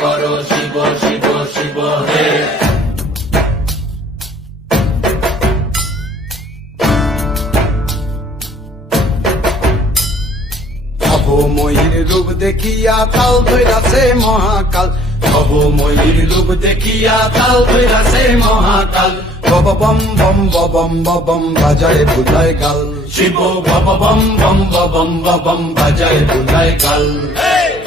করো শিব শিব শিব হে। অবময়ীর রূপ দেখিয়া তাল ধৈরাছে মহাকাল। অবময়ীর রূপ দেখিয়া তাল ধৈরাছে মহাকাল। বব বম বম বম বম বাজায় বুলায় গাল। শিব বব বম বম বম বম বাজায় বুলায় গাল।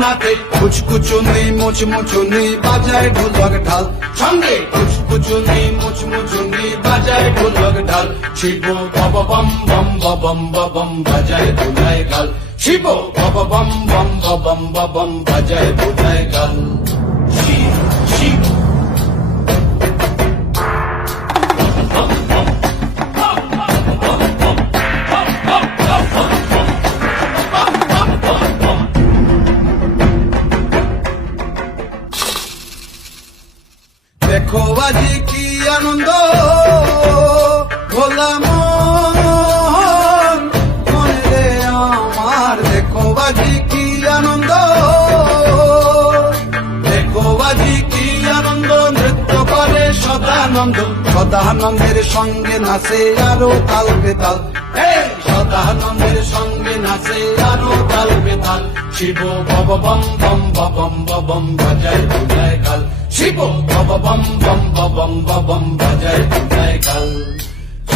নাথে কুচকুচুনি, মুচমুচুনি, বাজায় ঢোলক ঢাল। সঙ্গে কুচকুচুনি, মুচমুচুনি, বাজায় ঢোলক ঢাল। শিব বব বম বম বম বম বাজায় ঢোলায় গাল। শিব বব বম বম বম বম বাজায় ঢোলায় গাল। শিব দেখো আজি কি আনন্দ? ভোলা মন আমার দেখো আজি কি আনন্দ? দেখো আজি কি আনন্দ, নৃত্য করে সদানন্দ। সদানন্দের সঙ্গে নাচে আরও তাল বেতাল। সদানন্দের সঙ্গে নাচে আরও তাল বেতাল। শিব ভব বম বম বম বম বাজায় বুঝায় কাল। শিব বব বম বম বম বম বাজায় বুঝায় কাল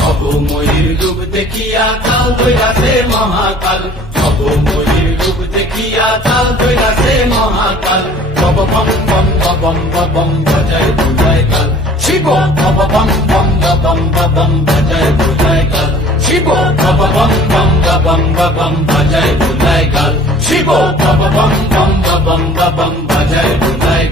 অবময়ীর রূপ দেখিয়া তাল দৈরাতে মহাকাল অবময়ীর রূপ দেখিয়া তাল দৈরাতে মহাকাল বব বম বম বম বম বাজায় বুঝায় কাল শিব বব বম বম বম বম বাজায় বুঝায় কাল শিব বব বম বম বম বম বাজায় বুঝায় কাল শিব বব বম বম বম বম বাজায় বুঝায়